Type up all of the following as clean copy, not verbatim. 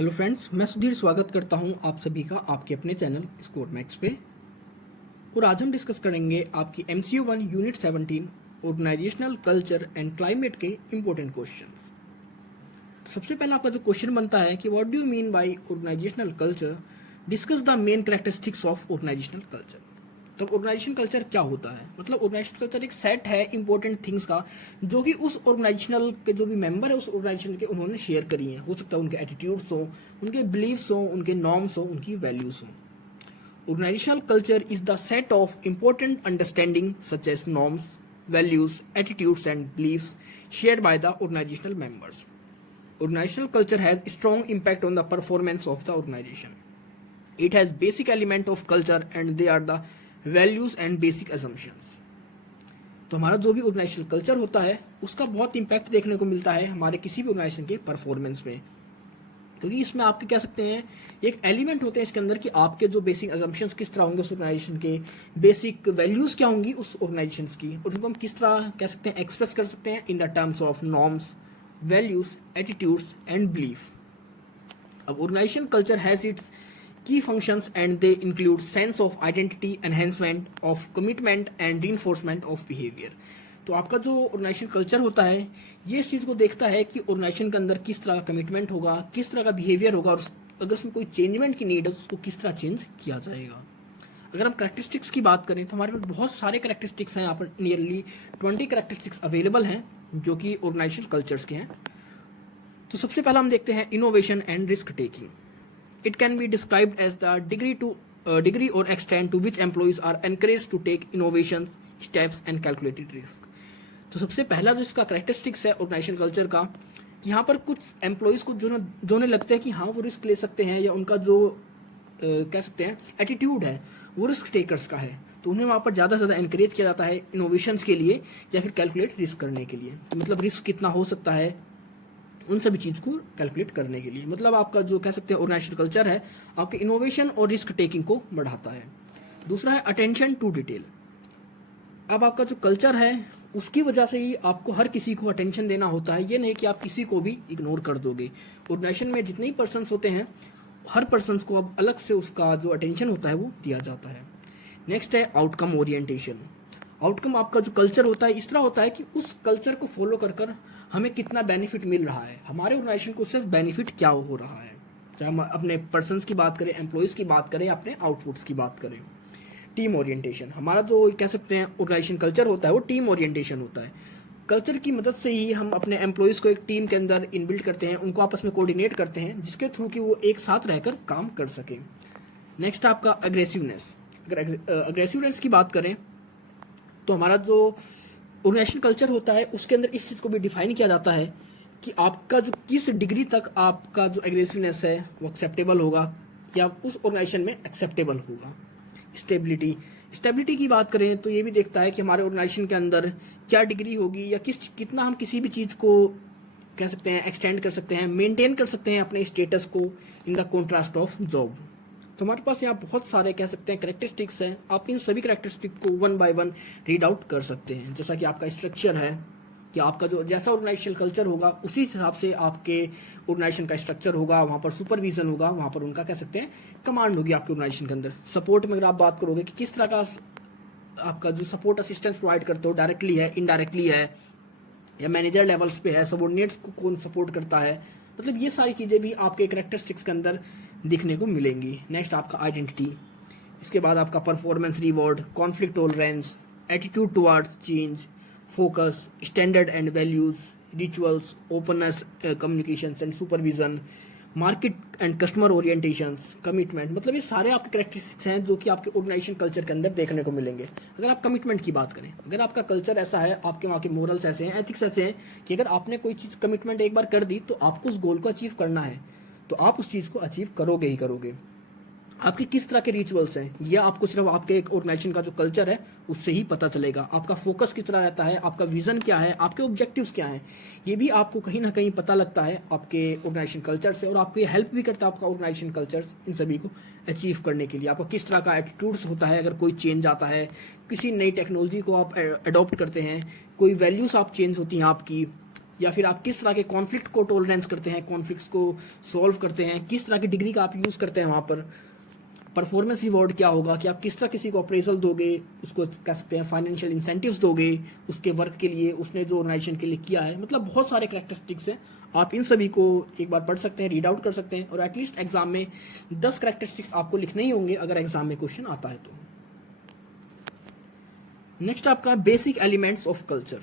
Hello friends, मैं सुधीर स्वागत करता हूं आप सभी का आपके अपने चैनल स्कोर मैक्स पे। और आज हम डिस्कस करेंगे आपकी MCU 1 unit 17 organisational culture and climate के इम्पोर्टेंट क्वेश्चंस। तो सबसे पहला आपका जो क्वेश्चन बनता है कि what do you mean by organisational culture, discuss the main characteristics of organisational culture. तो ऑर्गेनाइजेशन कल्चर क्या होता है? मतलब ऑर्गेनाइजेशन कल्चर एक सेट है इंपॉर्टेंट थिंग्स का जो कि उस ऑर्गेनाइजेशनल के जो भी मेंबर है उस ऑर्गेनाइजेशन के उन्होंने शेयर करी है। हो सकता है उनके एटीट्यूड्स हो, उनके बिलीव्स हो, उनके नॉर्म्स हो, उनकी वैल्यूज हो। Organizational culture is the set of important understanding such as norms, values, attitudes and beliefs shared by the organizational members. Organizational culture has strong impact on the performance of the organization. It has basic element of culture and they are the values and basic assumptions. तो हमारा जो भी organisational culture होता है उसका बहुत impact देखने को मिलता है हमारे किसी भी ऑर्गेनाइजेशन के परफॉर्मेंस में, क्योंकि इसमें आपके कह सकते हैं एक एलिमेंट होते हैं इसके अंदर कि आपके जो बेसिक अजम्पशंस किस तरह होंगे उस ऑर्गेनाइजेशन के, बेसिक वैल्यूज क्या होंगी उस ऑर्गेनाइजेशन की, और उनको हम किस तरह कह सकते हैं एक्सप्रेस कर सकते हैं in the terms of norms, values, attitudes and belief. अब organisation culture has its key functions and they include sense of identity, enhancement of commitment and reinforcement of behavior. तो आपका जो ऑर्गेनाइजेशन कल्चर होता है ये इस चीज़ को देखता है कि ऑर्गेनाइजेशन के अंदर किस तरह का कमिटमेंट होगा, किस तरह का बिहेवियर होगा, और अगर उसमें कोई चेंजमेंट की नीड है तो उसको किस तरह चेंज किया जाएगा। अगर हम करेक्टरिस्टिक्स की बात करें तो हमारे पास बहुत सारे करेक्टरिस्टिक्स हैं, यहाँ पर नियरली 20 करेक्टरिस्टिक्स अवेलेबल हैं जो कि ऑर्गेनाइजेशन कल्चर्स के हैं। तो सबसे पहला हम देखते हैं innovation and risk taking. It can be described as the degree or extent to which employees are encouraged to take innovations, steps and calculated risk. तो सबसे पहला जो इसका करेक्टरिस्टिक्स है ऑर्गेनाइजेशन कल्चर का, यहाँ पर कुछ एम्प्लॉयज़ को जो ने लगता है कि हाँ वो रिस्क ले सकते हैं, या उनका जो कह सकते हैं एटीट्यूड है वो रिस्क टेकर्स का है, तो उन्हें वहाँ पर ज़्यादा से ज़्यादा इनकरेज किया जाता है इनोवेशंस के लिए या फिर कैलकुलेट रिस्क करने के लिए। तो मतलब रिस्क कितना हो सकता है उन सभी चीज़ को कैलकुलेट करने के लिए। मतलब आपका जो कह सकते हैं ऑर्गेनाइजेशन कल्चर है आपके इनोवेशन और रिस्क टेकिंग को बढ़ाता है। दूसरा है अटेंशन टू डिटेल। अब आपका जो कल्चर है उसकी वजह से ही आपको हर किसी को अटेंशन देना होता है, ये नहीं कि आप किसी को भी इग्नोर कर दोगे। ऑर्गेनाइजेशन में जितने ही पर्सन्स होते हैं हर पर्सन्स को अब अलग से उसका जो अटेंशन होता है वो दिया जाता है। नेक्स्ट है आउटकम ओरिएंटेशन। आउटकम आपका जो कल्चर होता है इस तरह होता है कि उस कल्चर को फॉलो कर कर हमें कितना बेनिफिट मिल रहा है, हमारे ऑर्गेनाइजेशन को सिर्फ बेनिफिट क्या हो रहा है, चाहे हम अपने पर्सन्स की बात करें, एम्प्लॉयज़ की बात करें, अपने आउटपुट्स की बात करें। टीम ओरिएंटेशन, हमारा जो कह सकते हैं ऑर्गेनाइजेशन कल्चर होता है वो टीम ओरिएंटेशन होता है। कल्चर की मदद से ही हम अपने एम्प्लॉयज़ को एक टीम के अंदर इनबिल्ड करते हैं, उनको आपस में कोऑर्डिनेट करते हैं जिसके थ्रू कि वो एक साथ रहकर काम कर सकें। नेक्स्ट आपका अग्रेसिवनेस। अगर अग्रेसिवनेस की बात करें तो हमारा जो ऑर्गेनाइजेशन कल्चर होता है उसके अंदर इस चीज़ को भी डिफाइन किया जाता है कि आपका जो किस डिग्री तक आपका जो एग्रेसिवनेस है वो एक्सेप्टेबल होगा या उस ऑर्गेनाइजेशन में एक्सेप्टेबल होगा। स्टेबिलिटी की बात करें तो ये भी देखता है कि हमारे ऑर्गेनाइजेशन के अंदर क्या डिग्री होगी या कितना हम किसी भी चीज़ को कह सकते हैं एक्सटेंड कर सकते हैं, मेंटेन कर सकते हैं अपने स्टेटस को in the contrast of job. तो हमारे पास यहाँ बहुत सारे कह सकते हैं करेक्टरिस्टिक्स हैं, आप इन सभी करेक्टरिस्टिक को one by one read out कर सकते हैं। जैसा कि आपका स्ट्रक्चर है कि आपका जो जैसा ऑर्गेनाइजेशन कल्चर होगा उसी हिसाब से आपके ऑर्गेनाइजेशन का स्ट्रक्चर होगा, वहाँ पर सुपरविजन होगा, वहाँ पर उनका कह सकते हैं कमांड होगी आपके ऑर्गेनाइजेशन के अंदर। सपोर्ट में अगर आप बात करोगे कि किस तरह का आपका जो सपोर्ट असिस्टेंस प्रोवाइड करते हो, डायरेक्टली है, इनडायरेक्टली है, या मैनेजर लेवल्स पे है, सबॉर्डिनेट्स को कौन सपोर्ट करता है, मतलब ये सारी चीज़ें भी आपके करेक्टरिस्टिक्स के अंदर दिखने को मिलेंगी। नेक्स्ट आपका आइडेंटिटी, इसके बाद आपका performance reward, conflict tolerance, attitude towards change, focus, standard and values, rituals, openness, communication and supervision, market and customer orientations, commitment. मतलब ये सारे आपके करेक्टरिस्टिक्स हैं जो कि आपके ऑर्गेनाइजेशन कल्चर के अंदर देखने को मिलेंगे। अगर आप कमिटमेंट की बात करें, अगर आपका कल्चर ऐसा है, आपके वहाँ के मोरल्स ऐसे हैं, एथिक्स ऐसे हैं कि अगर आपने कोई चीज़ कमिटमेंट एक बार कर दी तो आपको उस गोल को अचीव करना है, तो आप उस चीज़ को अचीव करोगे ही करोगे। आपके किस तरह के रिचुअल्स हैं ये आपको सिर्फ आपके एक ऑर्गेनाइजेशन का जो कल्चर है उससे ही पता चलेगा। आपका फोकस किस तरह रहता है, आपका विजन क्या है, आपके ऑब्जेक्टिव्स क्या हैं, ये भी आपको कहीं ना कहीं पता लगता है आपके ऑर्गेनाइजेशन कल्चर से, और आपको ये हेल्प भी करता है आपका ऑर्गेनाइजेशन कल्चर इन सभी को अचीव करने के लिए। आपका किस तरह का एटीट्यूड्स होता है अगर कोई चेंज आता है, किसी नई टेक्नोलॉजी को आप अडॉप्ट करते हैं, कोई वैल्यूज़ आप चेंज होती हैं आपकी, या फिर आप किस तरह के कॉन्फ्लिक्ट को टॉलरेंस करते हैं, कॉन्फ्लिक्ट्स को सॉल्व करते हैं, किस तरह की डिग्री का आप यूज़ करते हैं वहाँ पर। परफॉर्मेंस रिवॉर्ड क्या होगा कि आप किस तरह किसी को अप्रेजल दोगे, उसको कह सकते हैं फाइनेंशियल इंसेंटिव्स दोगे उसके वर्क के लिए, उसने जो ऑर्गेनाइजेशन के लिए किया है। मतलब बहुत सारे कैरेक्टरिस्टिक्स हैं, आप इन सभी को एक बार पढ़ सकते हैं, रीड आउट कर सकते हैं, और एटलीस्ट एग्जाम में 10 कैरेक्टरिस्टिक्स आपको लिखने ही होंगे अगर एग्जाम में क्वेश्चन आता है तो। नेक्स्ट आपका बेसिक एलिमेंट्स ऑफ कल्चर।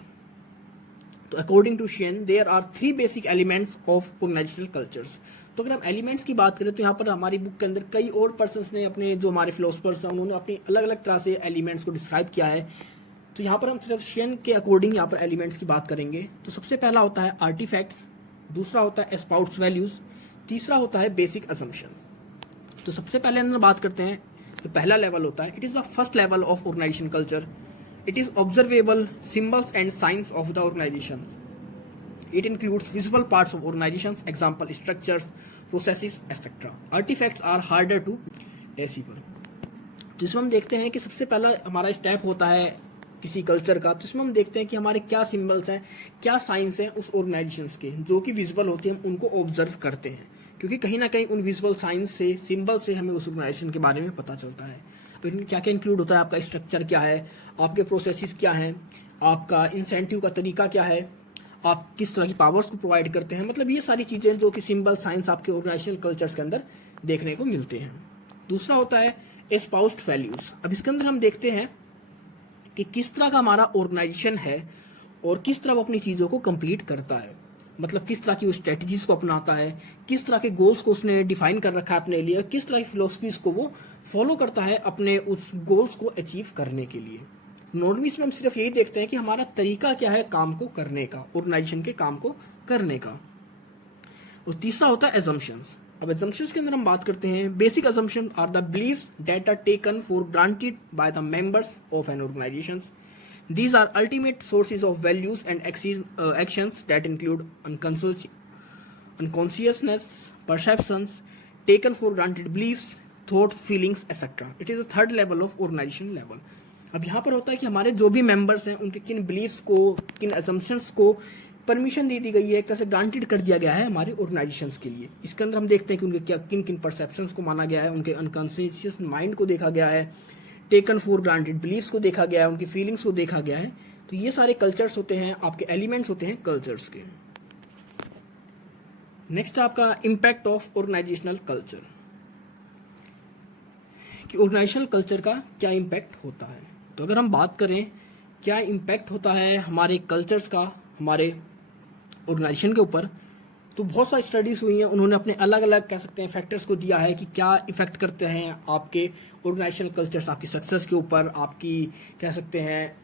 तो according to Schein there are 3 basic elements of organisational cultures. तो अगर हम एलिमेंट्स की बात करें तो यहाँ पर हमारी बुक के अंदर कई और पर्सन्स ने, अपने जो हमारे फिलोसफर्स हैं, उन्होंने अपनी अलग अलग तरह से एलिमेंट्स को डिस्क्राइब किया है। तो यहाँ पर हम सिर्फ शेन के अकॉर्डिंग यहाँ पर एलिमेंट्स की बात करेंगे। तो सबसे पहला होता है आर्टिफैक्ट्स, दूसरा होता है एस्पाउट्स वैल्यूज, तीसरा होता है बेसिक असम्पशन। तो सबसे पहले अंदर बात करते हैं, तो पहला लेवल होता है, it is the first level of organisation culture. It is observable symbols and signs of the organisation. It includes visible parts of organizations, example structures, processes, etc. Artifacts are harder to decipher. जिसमें हम देखते हैं कि सबसे पहला हमारा step होता है किसी कल्चर का, तो इसमें हम देखते हैं कि हमारे क्या सिंबल्स हैं, क्या साइंस हैं उस ऑर्गेनाइजेशंस के, जो कि विजिबल होते हैं, हम उनको ऑब्जर्व करते हैं, क्योंकि कहीं ना कहीं उन विजिबल साइंस से, सिंबल से हमें उस ऑर्गेनाइजेशन के बारे में पता चलता है। तो इनमें क्या क्या इंक्लूड होता है, आपका स्ट्रक्चर क्या है, आपके प्रोसेसेस क्या हैं, आपका इंसेंटिव का तरीका क्या है, आप किस तरह की पावर्स को प्रोवाइड करते हैं। मतलब ये सारी चीज़ें जो कि सिंबल साइंस आपके ऑर्गेनाइजेशनल कल्चर्स के अंदर देखने को मिलते हैं। दूसरा होता है एस्पाउस्ड वैल्यूज। अब इसके अंदर हम देखते हैं कि किस तरह का हमारा ऑर्गेनाइजेशन है और किस तरह वो अपनी चीज़ों को कंप्लीट करता है। मतलब किस तरह की वो स्ट्रेटजीज को अपनाता है, किस तरह के गोल्स को उसने डिफाइन कर रखा है अपने लिए, किस तरह की फिलोसफीज को वो फॉलो करता है अपने उस गोल्स को अचीव करने के लिए। नॉर्मली इसमें हम सिर्फ यही देखते हैं कि हमारा तरीका क्या है काम को करने का, ऑर्गेनाइजेशन के काम को करने का। और तीसरा होता है एजम्पशंस। अब एजम्पशंस के अंदर हम बात करते हैं, basic assumption are the beliefs that are taken for granted by the members of an organisation. These are ultimate sources of values and actions that include unconsciousness, perceptions, taken for granted beliefs, thought, feelings, etc. It is the third level of organization level. अब यहाँ पर होता है कि हमारे जो भी members हैं उनके किन बिलीव्स को, किन असम्पशंस को परमिशन दे दी गई है, एक तरह से ग्रांटेड कर दिया गया है हमारे ऑर्गेनाइजेशंस के लिए। इसके अंदर हम देखते हैं कि उनके क्या किन किन परसेप्शंस को माना गया है, उनके अनकॉन्शियस माइंड को देखा गया है, टेकन फॉर ग्रांटेड बिलीव्स को देखा गया है, उनकी फीलिंग्स को देखा गया है। तो ये सारे कल्चर्स होते हैं, आपके एलिमेंट्स होते हैं कल्चर्स के। नेक्स्ट आपका इम्पैक्ट ऑफ ऑर्गेनाइजेशनल कल्चर, कि ऑर्गेनाइजेशनल कल्चर का क्या इम्पैक्ट होता है। तो अगर हम बात करें क्या इम्पैक्ट होता है हमारे कल्चर्स का हमारे ऑर्गेनाइजेशन के ऊपर, तो बहुत सारी स्टडीज़ हुई हैं, उन्होंने अपने अलग अलग कह सकते हैं फैक्टर्स को दिया है कि क्या इफेक्ट करते हैं आपके ऑर्गेनाइजेशनल कल्चर्स आपकी सक्सेस के ऊपर, आपकी कह सकते हैं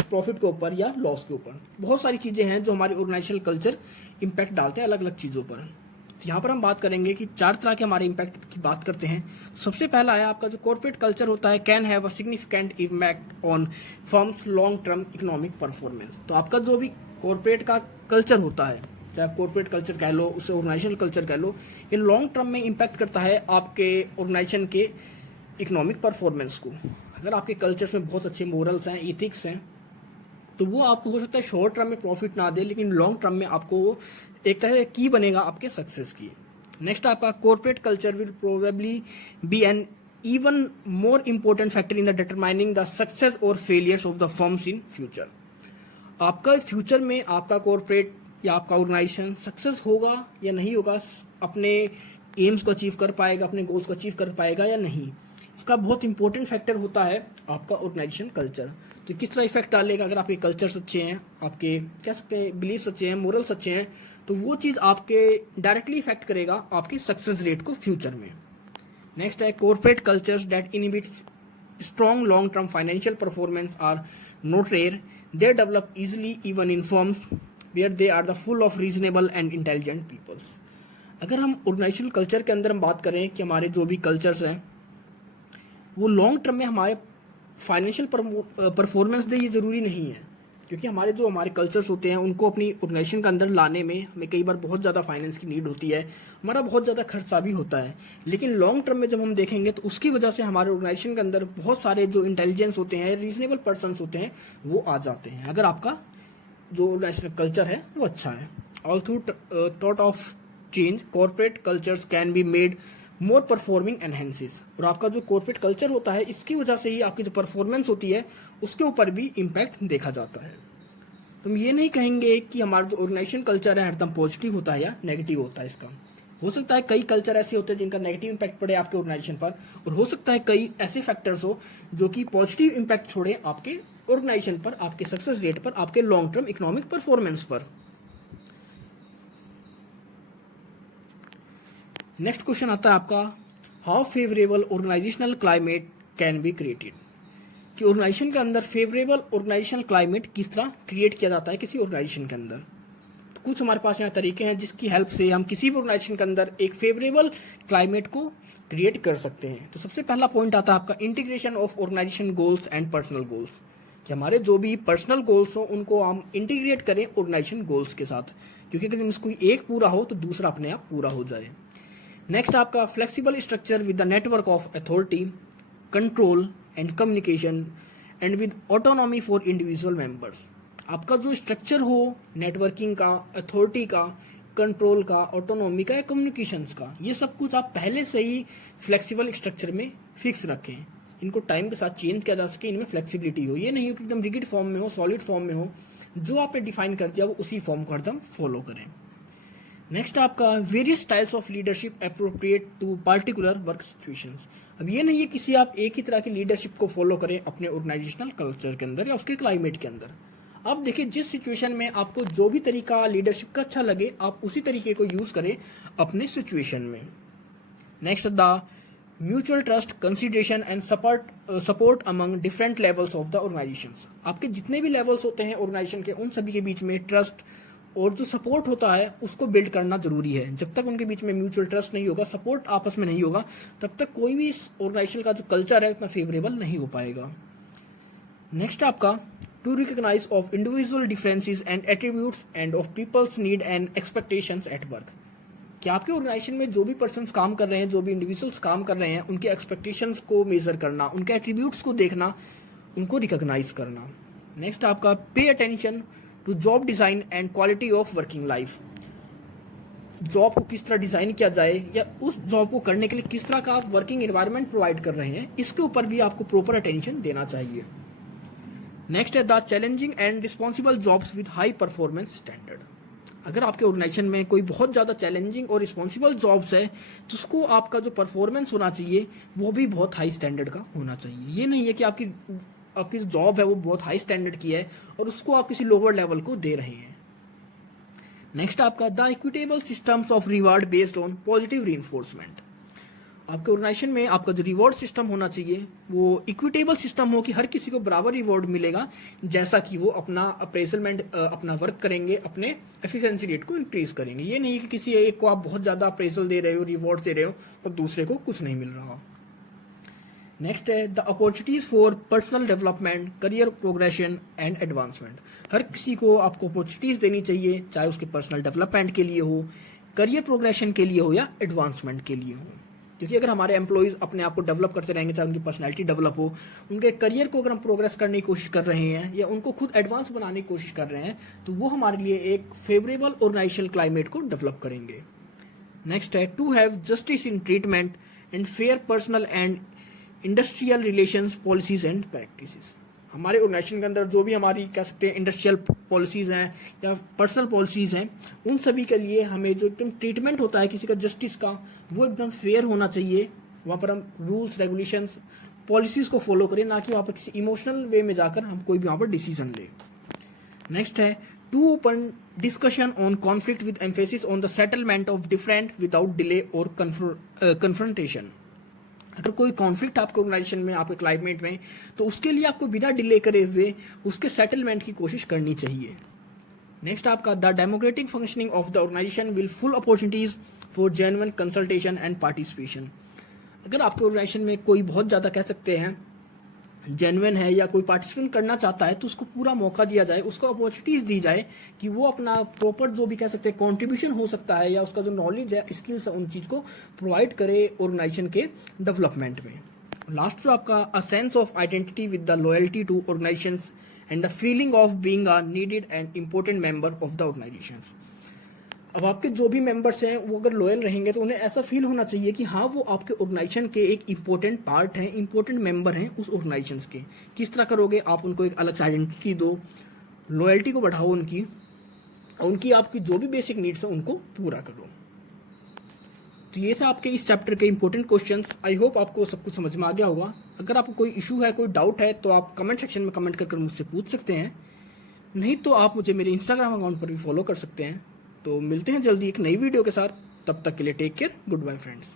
प्रॉफिट के ऊपर या लॉस के ऊपर। बहुत सारी चीज़ें हैं जो हमारे ऑर्गेनाइजेशनल कल्चर इम्पैक्ट डालते हैं अलग अलग चीज़ों पर। तो यहाँ पर हम बात करेंगे कि 4 तरह के हमारे इम्पैक्ट की बात करते हैं। सबसे पहला है आपका जो कॉर्पोरेट कल्चर होता है, can have a significant impact on firms long term economic performance. तो आपका जो भी कॉर्पोरेट का कल्चर होता है, चाहे कॉर्पोरेट कल्चर कह लो, उसे ऑर्गेनाइजेशनल कल्चर कह लो, ये लॉन्ग टर्म में इम्पैक्ट करता है आपके ऑर्गेनाइजेशन के इकोनॉमिक परफॉर्मेंस को। अगर आपके कल्चर्स में बहुत अच्छे मोरल्स हैं, इथिक्स हैं, तो वो आपको हो सकता है शॉर्ट टर्म में प्रॉफिट ना दे, लेकिन लॉन्ग टर्म में आपको वो एक तरह से की बनेगा आपके सक्सेस की। नेक्स्ट आपका corporate culture will probably be an even more important factor in the determining the success or failures of the firms in future. आपका फ्यूचर में आपका कॉर्पोरेट या आपका ऑर्गेनाइजेशन सक्सेस होगा या नहीं होगा, अपने एम्स को अचीव कर पाएगा, अपने गोल्स को अचीव कर पाएगा या नहीं, इसका बहुत इंपॉर्टेंट फैक्टर होता है आपका ऑर्गेनाइजेशन कल्चर। तो किस तरह इफेक्ट डालेगा, अगर आपके कल्चर्स अच्छे हैं, आपके कह सकते हैं बिलीफ्स अच्छे हैं, मोरल्स अच्छे हैं, तो वो चीज़ आपके डायरेक्टली इफेक्ट करेगा आपके सक्सेस रेट को फ्यूचर में। नेक्स्ट है corporate cultures that inhibits strong long term financial performance are not rare, they develop easily even in firms where they are the full of reasonable and intelligent peoples. अगर हम organisational culture के अंदर हम बात करें कि हमारे जो भी कल्चर्स हैं वो लॉन्ग टर्म में हमारे फाइनेंशियल परफॉर्मेंस दे, ये ज़रूरी नहीं है, क्योंकि हमारे कल्चर्स होते हैं उनको अपनी ऑर्गेनाइजेशन के अंदर लाने में हमें कई बार बहुत ज़्यादा फाइनेंस की नीड होती है, हमारा बहुत ज़्यादा खर्चा भी होता है। लेकिन लॉन्ग टर्म में जब हम देखेंगे तो उसकी वजह से हमारे ऑर्गेनाइजेशन के अंदर बहुत सारे जो इंटेलिजेंस होते हैं, रीजनेबल पर्सनस होते हैं, वो आ जाते हैं, अगर आपका जो ऑर्गेनाइजेशनल कल्चर है वो अच्छा है। All through thought of change corporate cultures can be made more performing enhances. और आपका जो कॉर्पोरेट कल्चर होता है इसकी वजह से ही आपकी जो परफॉर्मेंस होती है उसके ऊपर भी इम्पैक्ट देखा जाता है। तो हम ये नहीं कहेंगे कि हमारा जो ऑर्गेनाइजेशन कल्चर है हरदम पॉजिटिव होता है या नेगेटिव होता है। इसका हो सकता है कई कल्चर ऐसे होते हैं जिनका नेगेटिव इम्पैक्ट पड़े आपके ऑर्गेनाइजेशन पर, और हो सकता है कई ऐसे फैक्टर्स हो जो कि पॉजिटिव इम्पैक्ट छोड़े आपके ऑर्गेनाइजेशन पर, आपके सक्सेस रेट पर, आपके लॉन्ग टर्म इकोनॉमिक परफॉर्मेंस पर। नेक्स्ट क्वेश्चन आता है आपका, how favourable organisational climate can be created. कि ऑर्गेनाइजेशन के अंदर फेवरेबल ऑर्गेनाइजेशनल क्लाइमेट किस तरह क्रिएट किया जाता है किसी ऑर्गेनाइजेशन के अंदर। तो कुछ हमारे पास यहाँ तरीके हैं जिसकी हेल्प से हम किसी भी ऑर्गेनाइजेशन के अंदर एक फेवरेबल क्लाइमेट को क्रिएट कर सकते हैं। तो सबसे पहला पॉइंट आता है आपका integration of organisation goals and personal goals. कि हमारे जो भी पर्सनल गोल्स हो उनको हम इंटीग्रेट करें ऑर्गेनाइजेशन गोल्स के साथ, क्योंकि अगर इनमें कोई एक पूरा हो तो दूसरा अपने आप पूरा हो जाए। नेक्स्ट आपका flexible structure with the network of authority, control and communication and with autonomy for individual members. आपका जो स्ट्रक्चर हो नेटवर्किंग का, अथॉरिटी का, कंट्रोल का, ऑटोनॉमी का या कम्युनिकेशंस का, ये सब कुछ आप पहले से ही फ्लेक्सिबल स्ट्रक्चर में फिक्स रखें। इनको टाइम के साथ चेंज किया जा सके, इनमें फ्लेक्सिबिलिटी हो। ये नहीं हो कि एकदम रिगिड फॉर्म में हो, सॉलिड फॉर्म में हो, जो आपने डिफाइन कर दिया वो उसी फॉर्म को हरदम फॉलो करें। नेक्स्ट आपका various styles of leadership appropriate to particular work situations. अब ये नहीं है किसी आप एक ही तरह की लीडरशिप को फॉलो करें अपने ऑर्गेनाइजेशनल कल्चर के अंदर या उसके क्लाइमेट के अंदर। आप देखिए जिस सिचुएशन में आपको जो भी तरीका लीडरशिप का अच्छा लगे आप उसी तरीके को यूज करें अपने सिचुएशन में। Next the mutual trust, consideration and support among different levels of the organisation. आपके जितने भी लेवल्स होते हैं ऑर्गेनाइजेशन के उन सभी के बीच में ट्रस्ट और जो सपोर्ट होता है उसको बिल्ड करना जरूरी है। जब तक उनके बीच में म्यूचुअल ट्रस्ट नहीं होगा, सपोर्ट आपस में नहीं होगा, तब तक कोई भी ऑर्गेनाइजेशन का जो कल्चर है उतना फेवरेबल नहीं हो पाएगा। नेक्स्ट आपका to recognise of individual differences and attributes and of peoples need and expectations at work. कि आपके ऑर्गेनाइजेशन में जो भी पर्सन्स काम कर रहे हैं, जो भी इंडिविजुअल्स काम कर रहे हैं, उनके एक्सपेक्टेशंस को मेजर करना, उनके एट्रीब्यूट्स को देखना, उनको रिकॉग्नाइज करना। नेक्स्ट आपका pay attention to job design and quality of working life. Job को किस तरह डिजाइन किया जाए या उस जॉब को करने के लिए किस तरह का आप वर्किंग एनवायरनमेंट प्रोवाइड कर रहे हैं, इसके ऊपर भी आपको प्रॉपर अटेंशन देना चाहिए। नेक्स्ट है the challenging and responsible jobs with high performance standard. अगर आपके ऑर्गेनाइजेशन में कोई बहुत ज़्यादा चैलेंजिंग और रिस्पॉन्सिबल जॉब्स है तो उसको आपका जो परफॉर्मेंस होना चाहिए वो भी बहुत हाई स्टैंडर्ड का होना चाहिए। ये नहीं है कि आपकी जो जॉब है वो बहुत हाई स्टैंडर्ड की है और उसको आप किसी लोअर लेवल को दे रहे हैं। नेक्स्ट आपका the equitable systems of reward based on positive reinforcement. आपके ऑर्गेनाइजेशन में आपका जो रिवॉर्ड सिस्टम होना चाहिए वो इक्विटेबल सिस्टम हो कि हर किसी को बराबर रिवॉर्ड मिलेगा, जैसा कि वो अपना अप्रेजलमेंट अपना वर्क करेंगे, अपने एफिशिएंसी रेट को इंक्रीज करेंगे। ये नहीं कि किसी एक को आप बहुत ज़्यादा अप्रेजल दे रहे हो, रिवॉर्ड दे रहे हो और दूसरे को कुछ नहीं मिल रहा। नेक्स्ट है the opportunities for personal development, career progression and advancement. हर किसी को आपको अपॉर्चुनिटीज देनी चाहिए, चाहे उसके पर्सनल डेवलपमेंट के लिए हो, करियर प्रोग्रेशन के लिए हो या एडवांसमेंट के लिए हो। क्योंकि अगर हमारे एम्प्लॉयज़ अपने आप को डेवलप करते रहेंगे, चाहे उनकी पर्सनैलिटी डेवलप हो, उनके करियर को अगर हम प्रोग्रेस करने की कोशिश कर रहे हैं या उनको खुद एडवांस बनाने की कोशिश कर रहे हैं, तो वो हमारे लिए एक फेवरेबल ऑर्गेनाइजेशनल क्लाइमेट को डेवलप करेंगे। नेक्स्ट है to have justice in treatment and fair personal and industrial relations policies and practices. हमारे ऑर्गेनाइजेशन के अंदर जो भी हमारी कह सकते हैं इंडस्ट्रियल पॉलिसीज़ हैं या पर्सनल पॉलिसीज़ हैं, उन सभी के लिए हमें जो एकदम ट्रीटमेंट होता है किसी का जस्टिस का, वो एकदम फेयर होना चाहिए। वहाँ पर हम रूल्स, रेगुलेशंस, पॉलिसीज़ को फॉलो करें, ना कि वहाँ पर किसी इमोशनल वे में जाकर हम कोई भी वहाँ पर डिसीजन लें। नेक्स्ट है to open discussion on conflict with emphasis on the settlement of different without delay और कन्फ्रंटेशन। अगर कोई कॉन्फ्लिक्ट आपके ऑर्गेनाइजेशन में, आपके क्लाइमेट में, तो उसके लिए आपको बिना डिले करे हुए उसके सेटलमेंट की कोशिश करनी चाहिए। नेक्स्ट आपका the democratic functioning of the organisation will full opportunities for genuine consultation and participation. अगर आपके ऑर्गेनाइजेशन में कोई बहुत ज़्यादा कह सकते हैं जेन्युइन है या कोई पार्टिसिपेट करना चाहता है, तो उसको पूरा मौका दिया जाए, उसको अपॉर्चुनिटीज दी जाए कि वो अपना प्रॉपर जो भी कह सकते हैं कंट्रीब्यूशन हो सकता है या उसका जो नॉलेज है, स्किल्स है, उन चीज़ को प्रोवाइड करे ऑर्गेनाइजेशन के डेवलपमेंट में। लास्ट जो आपका a sense of identity with the loyalty to organisation and the feeling of being a needed and important member of the organization. अब आपके जो भी मेंबर्स हैं वो अगर लॉयल रहेंगे तो उन्हें ऐसा फील होना चाहिए कि हाँ वो आपके ऑर्गेनाइजेशन के एक इम्पोर्टेंट पार्ट हैं, इम्पोर्टेंट मेंबर हैं उस ऑर्गेनाइजेशन के। किस तरह करोगे? आप उनको एक अलग आइडेंटिटी दो, लॉयल्टी को बढ़ाओ उनकी, और उनकी आपकी जो भी बेसिक नीड्स हैं उनको पूरा करो। तो ये था आपके इस चैप्टर के इंपॉर्टेंट क्वेश्चंस। आई होप आपको सब कुछ समझ में आ गया होगा। अगर आपको कोई इशू है, कोई डाउट है, तो आप कमेंट सेक्शन में कमेंट कर मुझसे पूछ सकते हैं। नहीं तो आप मुझे मेरे इंस्टाग्राम अकाउंट पर भी फॉलो कर सकते हैं। तो मिलते हैं जल्दी एक नई वीडियो के साथ। तब तक के लिए take care, goodbye friends.